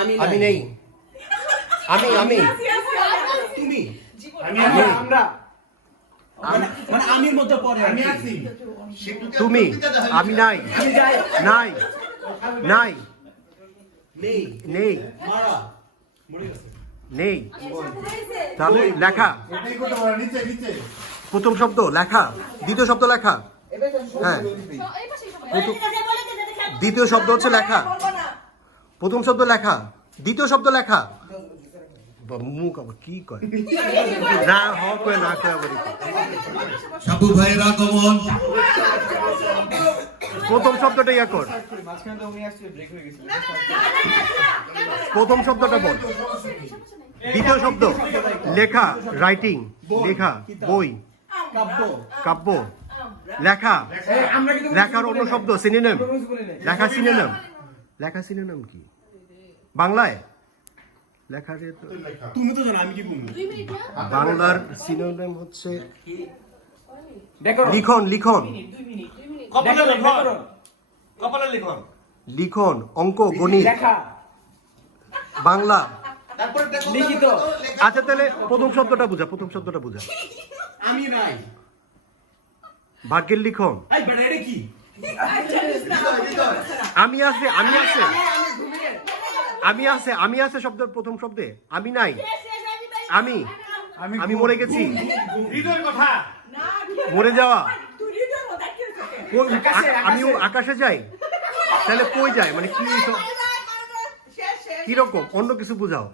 আমি নেই, আমি তুমি আমরা মানে আমির মধ্যে পড়ে আমি আছি তুমি, আমি নাই, নাই নাই নেই নেই মারা নেই। তাহলে লেখা, এটাই করতে পারো, নিচে নিচে প্রথম শব্দ লেখা, দ্বিতীয় শব্দ লেখা। হ্যাঁ, দ্বিতীয় শব্দ হচ্ছে লেখা, প্রথম শব্দ লেখা, দ্বিতীয় শব্দ লেখা। মুখ আবার কি কয়, না হ কয় না কয় আবার সাবু ভাইয়ের আগমন। প্রথম শব্দটা ইয়া কর, প্রথম শব্দটা বল। দ্বিতীয় শব্দ লেখা, রাইটিং, লেখা, বই, কাব্য কাব্য, লেখা, লেখার অন্য শব্দ সিনোনিম, লেখা সিনোনিম, লেখা সিনোনিম কি বাংলায়? লেখা তুমি তো জানো আমি কি বলবো। বাংলার সিনোনিম হচ্ছে লিখন, লিখন, লিখন, অঙ্ক, গণিত, বাংলা। লিখিত। আচ্ছা তাহলে প্রথম শব্দটা বুঝা, প্রথম শব্দটা বুঝা। আমি নাই ভাগ্যের লিখন, এই বেটা এটা কি? আমি আছে, আমি আছে, আমি আছে, আমি আছে শব্দের প্রথম শব্দে। আমি নাই, আমি আমি মরে গেছি, মরে যাওয়া। আমি আকাশে যাই, তাহলে কই যায় মানে কি, কিরকম অন্য কিছু বুঝাও।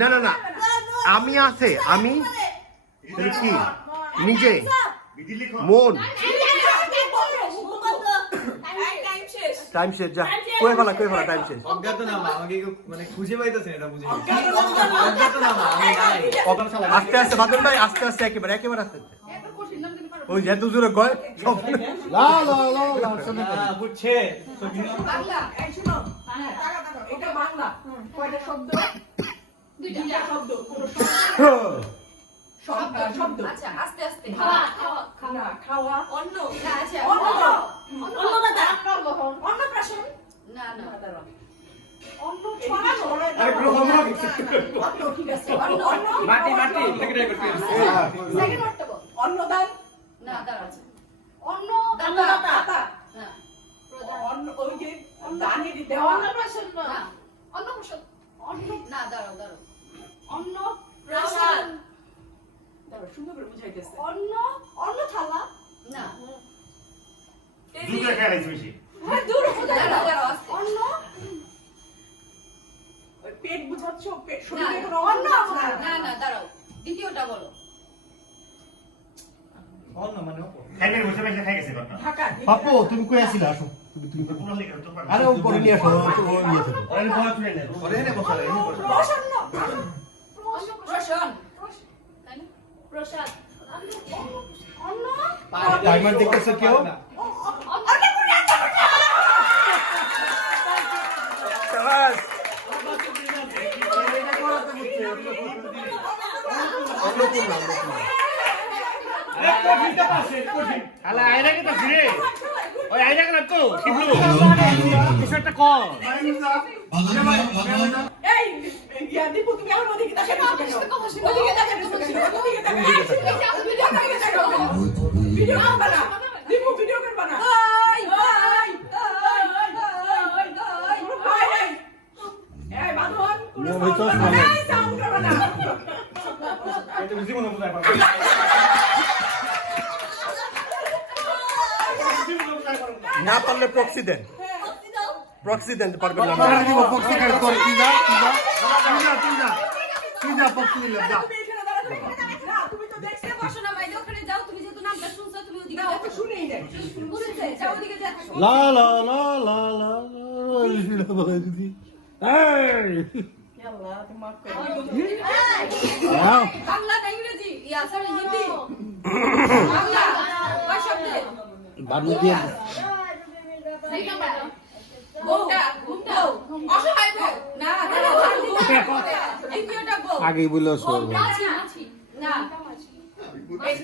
না না না, আমি আছে, আমি তাহলে কি নিজে, মন, টাইম শেষ, যা কয়ে ফেলা, কয়ে ফেলা, টাইম শেষ। অজ্ঞাতনামা আমাকে মানে খুঁজে পাইতেছেন এটা বুঝি। অজ্ঞাতনামা আমি নাই। আস্তে আস্তে বাদল ভাই, আস্তে আস্তে, একেবারে একেবারে আস্তে আস্তে। ওই যে দুজনে কয় সব বুঝছে বাংলা, এই শুনো, এটা বাংলা। কয়টা শব্দ? দুইটা শব্দ, কোনো শব্দ। আচ্ছা আস্তে আস্তে খাওয়া, খাওয়া, অন্য না আচ্ছা অন্নপ্রাশন, না না অন্ন ছড়ানো, অন্ন ঠিক আছে, মাটি সেকেন্ড ওয়ার্ডটা বল অন্নদান, না দাঁড়া আছে অন্ন দাতা দাতা, না অন্ন ওই যে দানের দেওয়া, অন্নপ্রাশন না অন্নপ্রাশন অন্ন না দাঁড়াও দাঁড়াও অন্নপ্রাশন দাঁড়াও, সুন্দর করে বুঝাইতেছে। অন্য থালা না দুটো খেলাইছি বেশি হ্যাঁ, দূর দাঁড়াও দাঁড়াও আস্তে অন্ন, ওই পেট বুঝাচ্ছ, পেট না শরীরে কোনো অন্য অন্ন আছে না না দাঁড়াও দ্বিতীয়টা বলো অন্য মানে খাইবে বসে বসে খাই গেছে কথা ঢাকা, পাপ্পু তুমি কই আছিলা? আসো পুরো লেগে তো পারবে আরে ও পরে নিয়ে আসো, ও নিয়ে যাবে। ওরে বলা তুলে নে প্রসন্ন, প্রশন তাই না প্রসাদ অন্য টাইমার দেখতেছো কেউ? শাবাশ। অন্নপূর্ণা, অন্নপূর্ণা। আলা আইরা কে তো ফিরে ওই আইরা কে তো শিবলু কিছু একটা কর এই ইয়া দীপু, তুমি আমার ওদিকে তাকাই কেন? ওদিকে তাকাই কেন? ওদিকে তাকাই, ভিডিও করবা না, দীপু ভিডিও করবা না। এই বাঁধন, কোনো সাউন্ড করবা না। এটা জীবনে বুঝাই পারবে না পারলে প্রক্সি দেন, প্রক্সি দেন, পারবেন না। তুই যা পক্ষ দিলাম যা তুমি এখানে দাঁড়াতে না, তুমি তো দেখছো, বসো না বাইরে ওখানে যাও তুমি যেহেতু নামটা শুনছো তুমি ওদিকে না, যাও ও তো শুনেই নাই। বুঝেছে যাও ওদিকে যাও লা লা লা লা লা আল্লাহ, তুমি মাফ করো। বাংলা না ইংরেজি ইয়া সরি হিন্দি বাংলা কয় শব্দে বানু দিয়ে ঘুমটা ঘুমটা অসহায় বউ না দাঁড়াও আগেই বললো মাছি মাছি না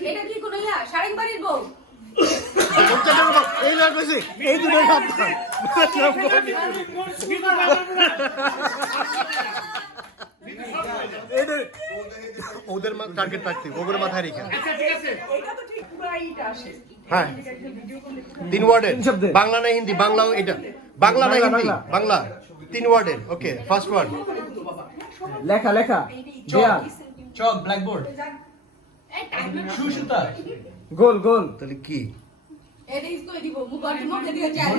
এটা কি কোনো ইয়া শাড়ি বাড়ির বউ এই লোক কইছে এই দুটো সাবধান ওদের টার্গেট রাখতে ওদের মাথায় রেখে এটা তো ঠিক পুরো এইটা আসে হ্যাঁ 3 ওয়ার্ডের বাংলা না হিন্দি বাংলাও এটা বাংলা না হিন্দি বাংলা 3 ওয়ার্ডের ওকে ফার্স্ট ওয়ার্ড লেখা লেখা দেয়াল চক ব্ল্যাকবোর্ড সুসুতা গোল গোল তাহলে কি এটা ইসকো দিব মুখে দিয়ে চাই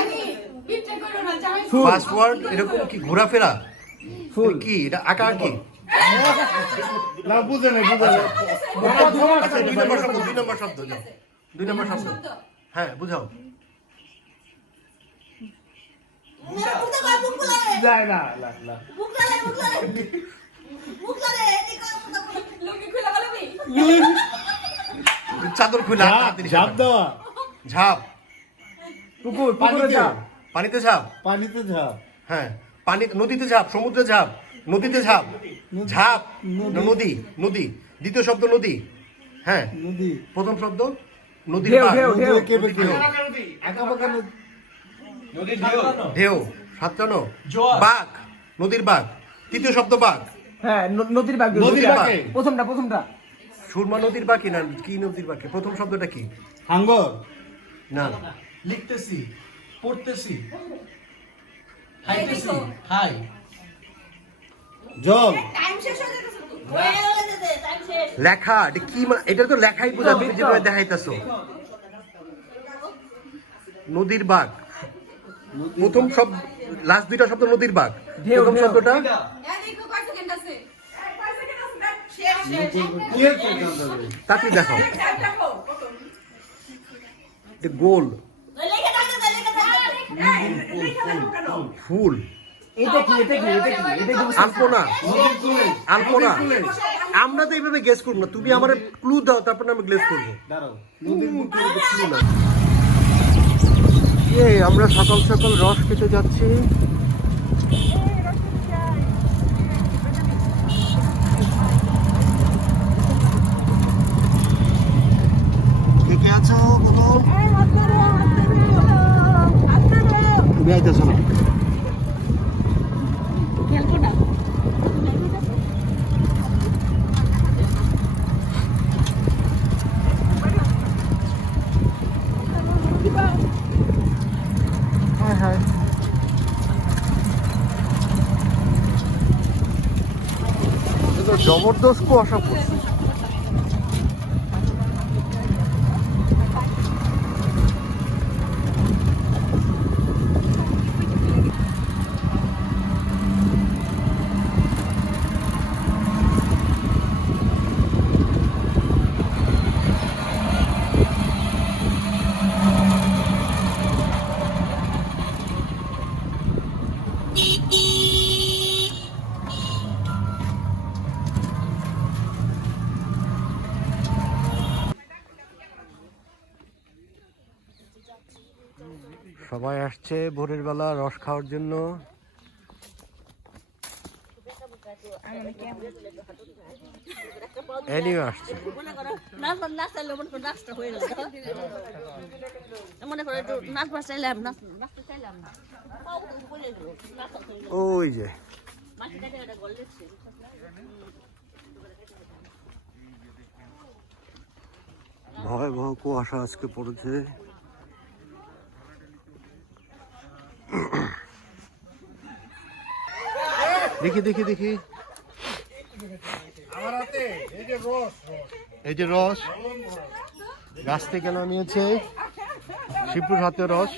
এনি বিটে করো না চাই ফার্স্ট ওয়ার্ড এরকম কি ঘোরাফেরা ফুল কি এটা আকার কি না বুঝে নাই আচ্ছা 2 নম্বর শব্দ যাও 2 নম্বর শব্দ হ্যাঁ বুঝাও যায় না লোকে খুলে গেলবি চাদর খুলে ঝাঁপ দেওয়া ঝাঁপ পুকুর পুকুরে যা পানিতে ঝাঁপ পানিতে ঝাঁপ হ্যাঁ পানি নদীতে ঝাঁপ সমুদ্রে ঝাঁপ নদীতে ঝাঁপ ঝাঁপ নদী নদী দ্বিতীয় শব্দ নদী হ্যাঁ নদী প্রথম শব্দ নদীর ঢেউ, পাড় ঢেউ, ঢেউ। কেবে কেউ আঁকা বাঁকা ঢেউ সাতটানো জোয়ার। বাঘ নদীর বাঘ তৃতীয় শব্দ বাঘ হ্যাঁ নদীর বাঘ নদীর বাঘ। প্রথমটা সুরমা নদীর বাঘ কি না কি নদীর বাঘ প্রথম শব্দটা কি হাঙ্গর না লিখতেছি পড়তেছি খাইতেছি খাই জল টাইম শেষ হয়ে যেতেছে তো হয়ে যেতে টাইম শেষ লেখা এটা কি এটা তো লেখাই বোঝাবে যেভাবে দেখাইতেছো নদীর বাঘ প্রথম শব্দ লাস্ট দুইটা শব্দ নদীর বাঘ ঢেউ, প্রথম ঢেউ। শব্দটা এই দেখো কয় সেকেন্ড আছে কি হচ্ছে তাকে দেখাও এটা গোল লেখা দাও ফুল এটা কি আলপনা আলপনা আমরা তো এইভাবে গেস করবো না তুমি আমার ক্লু দাও তারপর আমি গেস করবো দাঁড়াও ক্লু না এই আমরা সকাল সকাল রস খেতে যাচ্ছি কে আছো বলো তুমি আইতেছো না হ্যাঁ হ্যাঁ জবরদস্ত কুয়াশা পড়ছে সবাই আসছে ভোরের বেলা রস খাওয়ার জন্য এনিও আসছে মনে করে একটু নাচ বাস চাইলাম না ওই যে ভয়াবহ কুয়াশা আজকে পড়েছে দেখি দেখি দেখি এই যে রস গাছ থেকে নামিয়েছে শিবপুর হাতে রস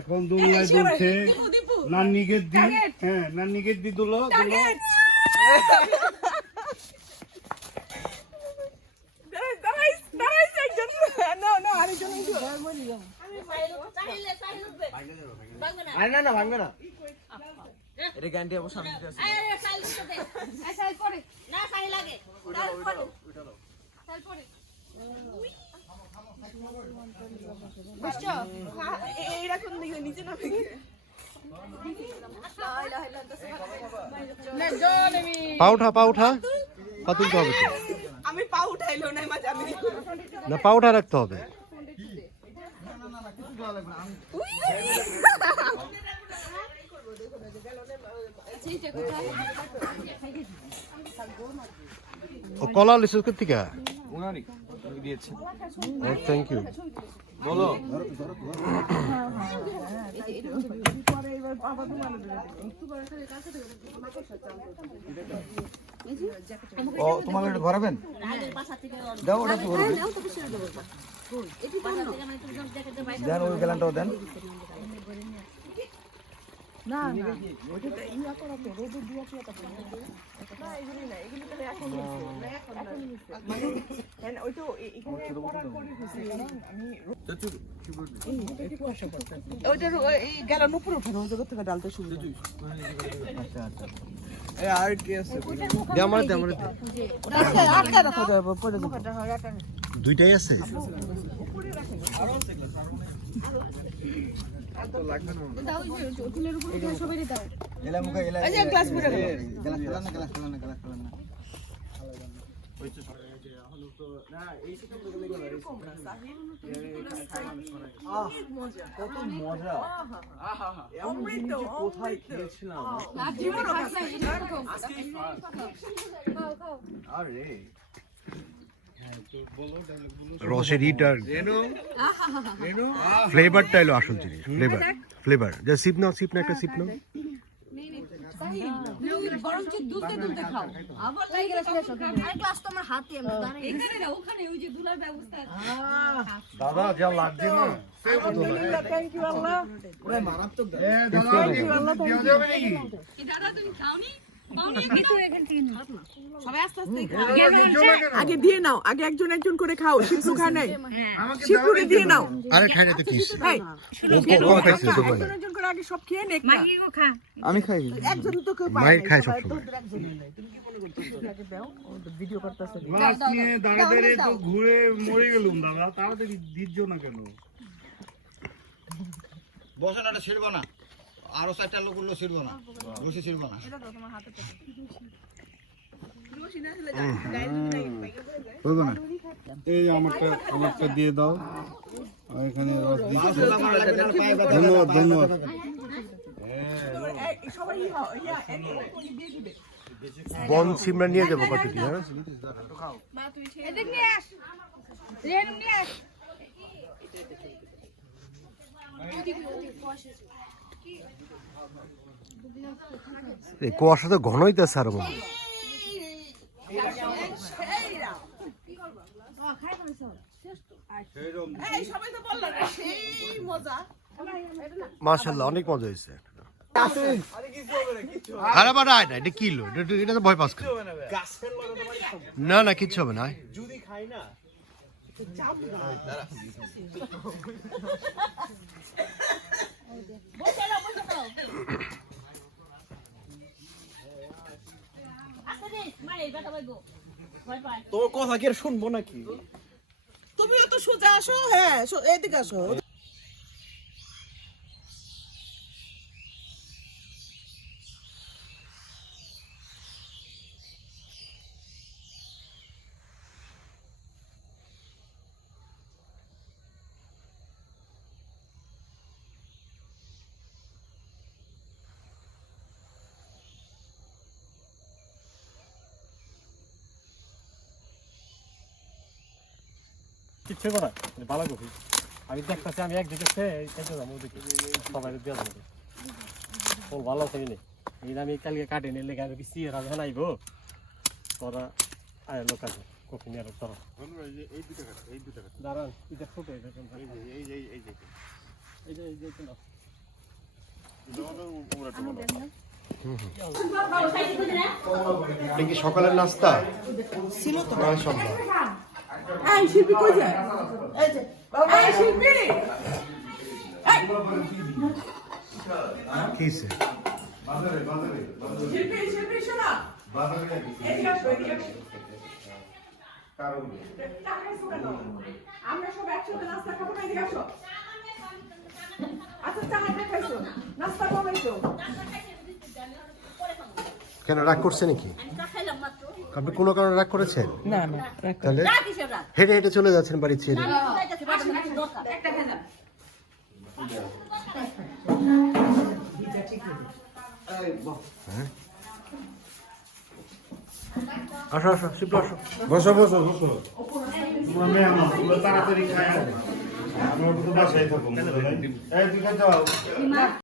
এখন দুনিয়ায় দুলছে নান্নিগের দি হ্যাঁ নান্নিগের দি দুলো না ভাঙবে না এটা গ্যারান্টি অবশ্য আমি দিতে আছি এইরকম দিকে নিচে নামে পা উঠা পা তুলতে হবে তো। আমি পা উঠাইলো না মাঝে আমি না পা উঠা রাখতে হবে। ও কলা লিসুস থেকে উনারই দিয়েছে। Thank you. বলো ও তোমাকে একটু ঘোরাবেন দাও ওটা একটু ঘোরাবেন দেন ওই গ্যালানটাও দেন গেল নুপুর ওঠে ওই জায়গা থেকে ডালতে শুরু আর কি আছে? দে আমার দে আমার আটকা রাখা যাবে পড়ে যাবে দুইটাই আছে। এলা মুখে এলা এই যে গ্লাস পড়ে গেল গ্লাস খেলান না গ্লাস খেলান না গ্লাস খেলান না কত মজা! এমন জিনিস যে কোথায় খেয়েছিলাম? আরে রসের ইটার ফ্লেভারটা এলো আসল জিনিস। ফ্লেভার যা সিপ নাও একটা সিপ নাও। বরঞ্চ দুলতে দুলতে খাও আবার লাগে গেলে আর ক্লাস তো আমার হাতে আমি দাঁড়াই এখানে না ওখানে ওই যে দুলার ব্যবস্থা আছে দাদা যা লাগছে না থ্যাংক ইউ আল্লাহ এ দাদা দেওয়া যাবে নাকি কি দাদা তুমি খাওনি পাওনি কিন্তু এখান থেকে না সবাই আস্তে আস্তে আগে দিয়ে নাও আগে একজন একজন করে খাও শিবলু খায় নাই শিবলুকে দিয়ে নাও আরে খাই না তো কিস এই ও খাইছে তো বলে একজন একজন করে আগে সব খেয়ে নে মাগি গো খা আমি খাই একজন তো কেউ পায় মায়ের খায় সবসময়। ভিডিও করতেছ গ্লাস নিয়ে দাঁড়িয়ে তো ঘুরে মরে গেলুম দাদা তাড়াতাড়ি দিচ্ছ না কেন বসে না ছিড়ব না আরো চারটা লোক উঠলো ছিড়ব না বসে ছিড়ব না বলবো না এই আমারটা দিয়ে দাও আর এখানে রস দিচ্ছি ধন্যবাদ সবাই ইয়া দিয়ে দিবে বন সিমরা নিয়ে যাবো কতটি। হ্যাঁ এদিক নিয়ে আস রেনু নিয়ে আস এই কুয়াশা তো ঘনই তো স্যার মা এই সবাই তো বলল না সেই মজা মাশাআল্লাহ অনেক মজা হয়েছে। আরে বাড়া না এটা কিলো এটা তো ভয় পাস করে না না কিচ্ছু হবে না। যদি খাই না তোর কথা কি আর শুনবো নাকি? তুমিও তো সোজা আসো হ্যাঁ এদিকে আসো কিচ্ছু করা ভালো করি আমি দেখতেছি আমি একদিকে খেতে যাবো ওদিকে সবাই দিয়ে যাবো ফল ভালো আছে নেই এই আমি কালকে কাটে নিলে আমি কি সিয়ে রাজ বানাইব তোরা আয় লোক আছে কফি নিয়ে তোরা দাঁড়ান এটা ছোটো এটা কি সকালের নাস্তা ছিল তো মাশাআল্লাহ। এই শিল্পী কই যায় এই যে এই শিল্পী কিসে শিল্পী শোনা এদিকে আসো এদিকে আসো আমরা সব একসাথে নাস্তা খাবো না এদিকে আসো আচ্ছা চা খাইছো নাস্তা করাইছো কেন রাগ করছে নাকি? আপনি কোনো কারণে রাগ করেছেন? না না তাহলে হেঁটে হেঁটে চলে যাচ্ছেন বাড়ি ছেড়ে। একটা খেলাম আসো আসো শিবলু আসো। বসো বসো বসো তোমার মেয়ে আমার তাড়াতাড়ি খায় আমরা তো বাসায় থাকবো এই তুই খাইতে